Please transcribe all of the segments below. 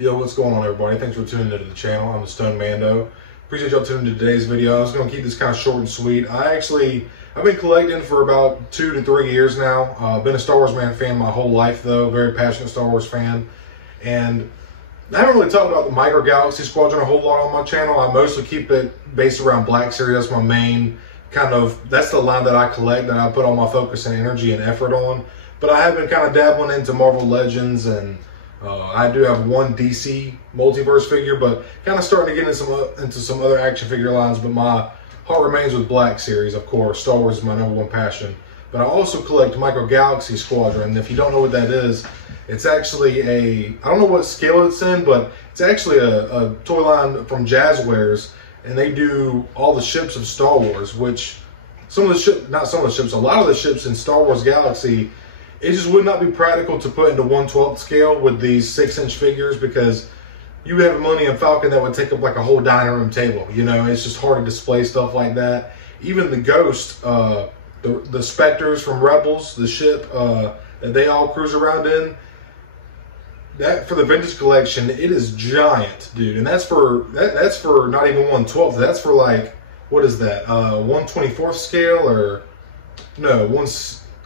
Yo, what's going on, everybody? Thanks for tuning into the channel. I'm the Stone Mando. Appreciate y'all tuning into today's video. I was going to keep this kind of short and sweet. I've been collecting for about 2 to 3 years now. Been a Star Wars fan my whole life, though. Very passionate Star Wars fan. And I haven't really talked about the Micro Galaxy Squadron a whole lot on my channel. I mostly keep it based around Black Series. That's my main that's the line that I collect, that I put all my focus and energy and effort on. But I have been kind of dabbling into Marvel Legends, and I do have one DC multiverse figure, but kind of starting to get into some other action figure lines. But my heart remains with Black Series, of course. Star Wars is my #1 passion. But I also collect Micro Galaxy Squadron. And if you don't know what that is, it's actually I don't know what scale it's in, but it's actually a toy line from Jazzwares, and they do all the ships of Star Wars, which a lot of the ships in Star Wars Galaxy, it just would not be practical to put into 1/12 scale with these 6-inch figures, because you have a Millennium Falcon that would take up like a whole dining room table. You know, it's just hard to display stuff like that. Even the Ghost, the Spectres from Rebels, the ship that they all cruise around in, that for the vintage collection, it is giant, dude. And that's for not even 1/12. That's for, like, what is that? 1/24 scale, or no,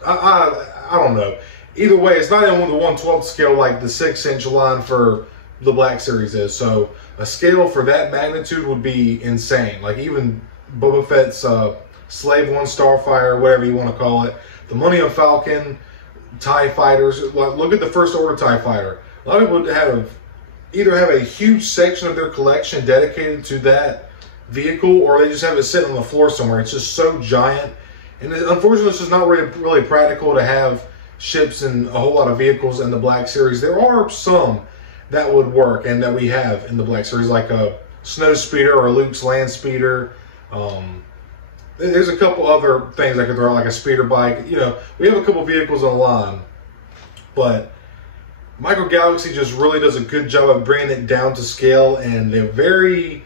I don't know. Either way, it's not even the 1/12 scale like the 6-inch line for the Black Series is. So a scale for that magnitude would be insane. Like even Boba Fett's Slave One Starfire, whatever you want to call it, the Millennium Falcon, TIE fighters. Like, look at the First Order TIE fighter. A lot of people either have a huge section of their collection dedicated to that vehicle, or they just have it sitting on the floor somewhere. It's just so giant. And unfortunately, it's just not really practical to have ships and a whole lot of vehicles in the Black Series. There are some that would work and that we have in the Black Series, like a Snow Speeder or Luke's Land Speeder. There's a couple other things I could throw out, like a speeder bike. You know, we have a couple vehicles on the line, but Micro Galaxy just really does a good job of bringing it down to scale, and they're very,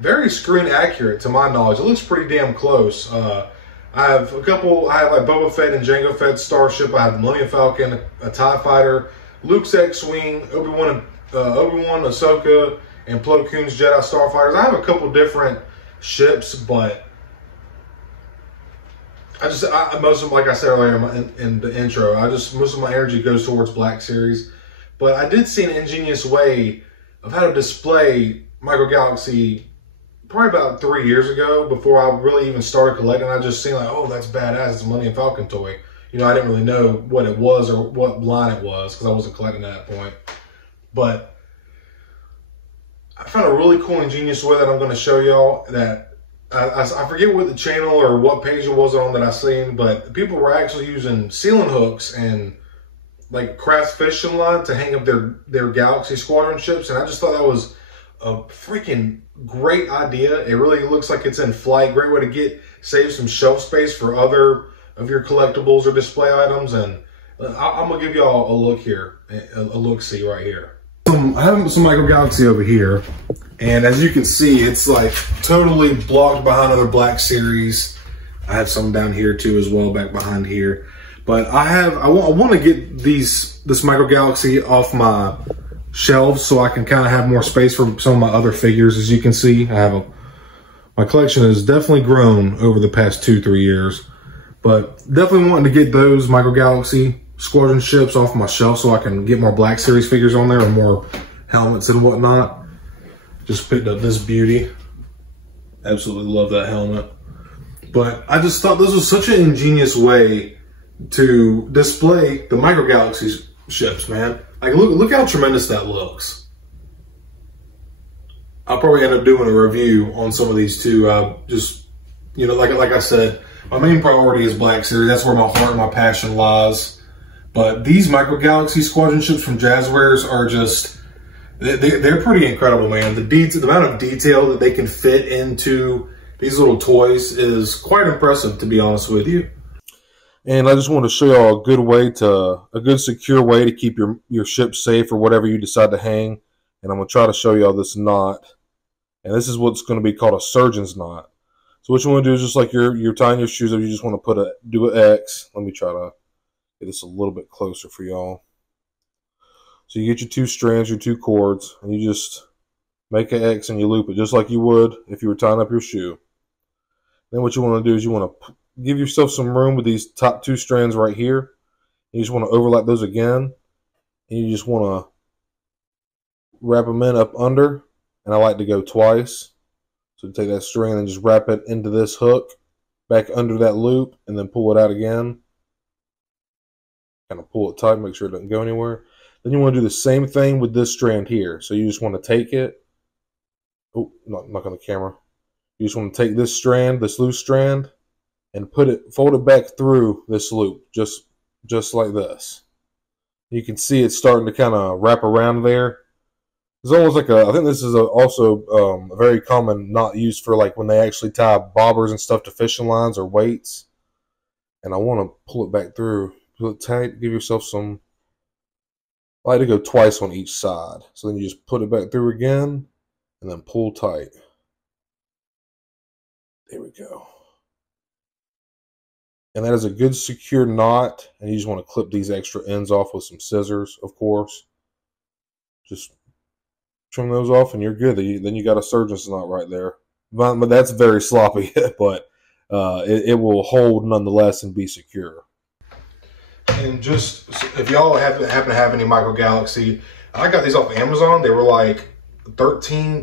very screen accurate to my knowledge. It looks pretty damn close. I have like Boba Fett and Jango Fett's Starship. I have the Millennium Falcon, a TIE Fighter, Luke's X-Wing, Obi-Wan, Ahsoka, and Plo Koon's Jedi Starfighters. I have a couple different ships, but most of them, like I said earlier in the intro, most of my energy goes towards Black Series. But I did see an ingenious way of how to display Micro Galaxy probably about 3 years ago, before I really even started collecting. I just seen like, oh, that's badass, it's a Millennium Falcon toy. You know, I didn't really know what it was or what line it was, because I wasn't collecting at that point. But I found a really cool, ingenious way that I'm going to show y'all, that I forget what the channel or what page it was on that I seen, but people were actually using ceiling hooks and like craft fishing line to hang up their Galaxy Squadron ships, and I just thought that was a freaking great idea. It really looks like it's in flight. Great way to save some shelf space for other of your collectibles or display items. And I'm gonna give y'all a look here, a look-see right here. I have some Micro Galaxy over here, and as you can see, it's like totally blocked behind other Black Series. I have some down here too as well, back behind here. But I want to get this Micro Galaxy off my shelves so I can kind of have more space for some of my other figures. As you can see, my collection has definitely grown over the past 2-3 years, but definitely wanting to get those Micro Galaxy Squadron ships off my shelf so I can get more Black Series figures on there, and more helmets and whatnot. Just picked up this beauty. Absolutely love that helmet. But I just thought this was such an ingenious way to display the Micro Galaxy ships, man. Like, look how tremendous that looks. I'll probably end up doing a review on some of these too. Just, you know, like I said, my main priority is Black Series. That's where my heart and my passion lies. But these Micro Galaxy Squadron ships from Jazzwares are just, they're pretty incredible, man. The amount of detail that they can fit into these little toys is quite impressive, to be honest with you. And I just want to show y'all a good secure way to keep your ship safe or whatever you decide to hang. And I'm going to try to show y'all this knot. And this is what's going to be called a surgeon's knot. So what you want to do is, just like you're tying your shoes up, you just want to do an X. Let me try to get this a little bit closer for y'all. So you get your 2 strands, your 2 cords, and you just make an X and you loop it just like you would if you were tying up your shoe. Then what you want to do is you want to give yourself some room with these top 2 strands right here. You just want to overlap those again, and you just want to wrap them in up under, and I like to go twice. So take that string and just wrap it into this hook, back under that loop, and then pull it out again. Kind of pull it tight, make sure it doesn't go anywhere. Then you want to do the same thing with this strand here. So you just want to take it. Oh, knock on the camera. You just want to take this strand, this loose strand, and fold it back through this loop, just like this. You can see it's starting to kind of wrap around there. It's almost like I think this is also a very common knot used for like when they actually tie bobbers and stuff to fishing lines or weights. And I want to pull it back through. Pull it tight, give yourself some. I like to go twice on each side. So then you just put it back through again and then pull tight. There we go. And that is a good secure knot. And you just want to clip these extra ends off with some scissors, of course. Just trim those off and you're good. Then you got a surgeon's knot right there. But that's very sloppy, but it will hold nonetheless and be secure. And just if y'all happen to have any Micro Galaxy, I got these off Amazon. They were like 13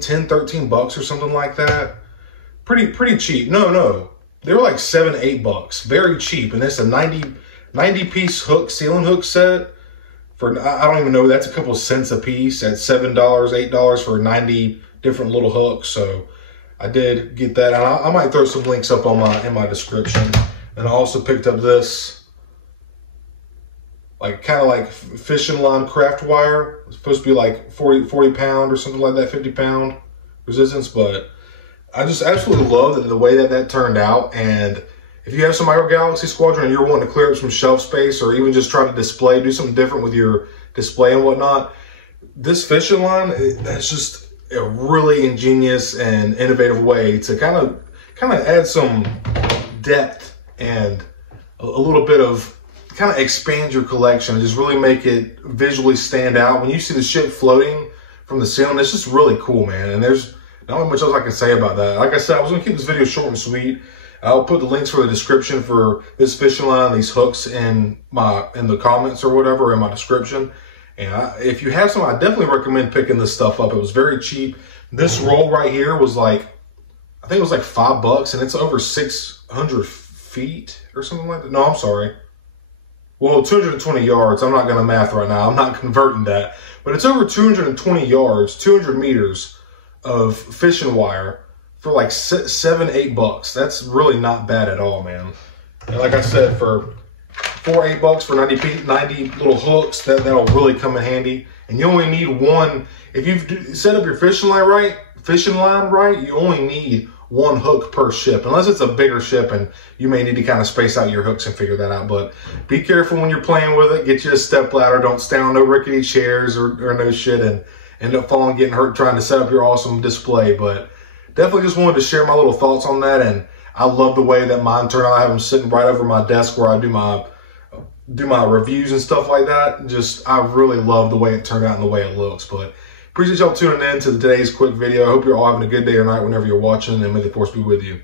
bucks or something like that. Pretty cheap. No. They were like $7-8. Very cheap. And it's a 90 piece hook, ceiling hook set. For I don't even know, that's a couple cents a piece at $7, $8 for 90 different little hooks. So I did get that. And I might throw some links up in my description. And I also picked up this kind of like fishing line craft wire. It's supposed to be like 40 pound or something like that, 50 pound resistance. But I just absolutely love the way that turned out. And if you have some Micro Galaxy Squadron and you're wanting to clear up some shelf space or even just try to do something different with your display and whatnot, this fishing line, that's just a really ingenious and innovative way to kind of add some depth and a little bit of kind of expand your collection and just really make it visually stand out. When you see the shit floating from the ceiling, it's just really cool, man. And there's not much else I can say about that. Like I said, I was going to keep this video short and sweet. I'll put the links for the description for this fishing line, these hooks in the comments or whatever in my description. And if you have some, I definitely recommend picking this stuff up. It was very cheap. This roll right here was like, I think it was like $5, and it's over 600 feet or something like that. No, I'm sorry. Well, 220 yards. I'm not going to math right now. I'm not converting that. But it's over 220 yards, 200 meters of fishing wire for like $7-8. That's really not bad at all, man. And like I said, for $8 for 90 little hooks, that'll really come in handy. And you only need one. If you've set up your fishing line right, you only need one hook per ship, unless it's a bigger ship and you may need to kind of space out your hooks and figure that out. But be careful when you're playing with it. Get you a step ladder. Don't stay on no rickety chairs or no shit and end up falling, getting hurt trying to set up your awesome display. But definitely just wanted to share my little thoughts on that. And I love the way that mine turned out. I have them sitting right over my desk where I do my reviews and stuff like that. I really love the way it turned out and the way it looks. But appreciate y'all tuning in to today's quick video. I hope you're all having a good day or night whenever you're watching, and may the force be with you.